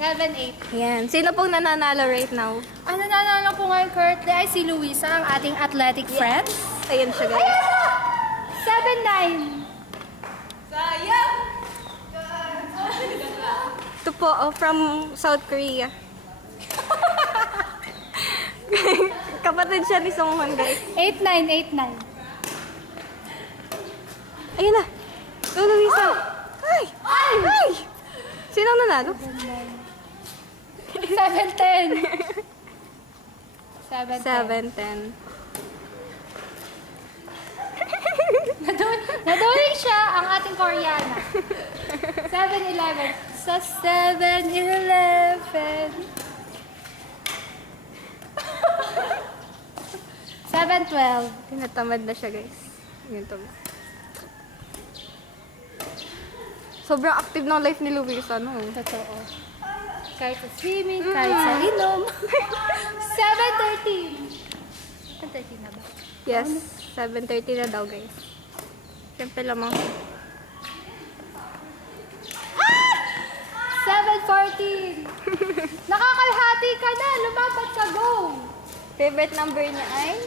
7-8. Yan. Sino pong nananalo right now? Ang nananalo po ngayon currently ay si Luisa, ang ating athletic friend. Ayan siya, guys. Ayan na! 7-9. Sayang! Ito po, from South Korea. Kapatid siya ni Songhon, guys. 8-9. Ayun na. Go, Luisa. Ay! Ay! Sino ang nanalo? 7-10. 7-10. Naduling siya ang ating Koreana. 7-11. Sa 7-11. 7-12. Tinatamad na siya, guys. Ganito. Sobrang active ng life ni Luisa, no? Totoo. Kahit sa swimming, kahit sa inom. 7:13. 7:13 na ba? Yes, 7:30 na daw, guys. Siyempre lamang. 7:14. Nakakalhati ka na. Lumapat ka, go. Favorite number niya ay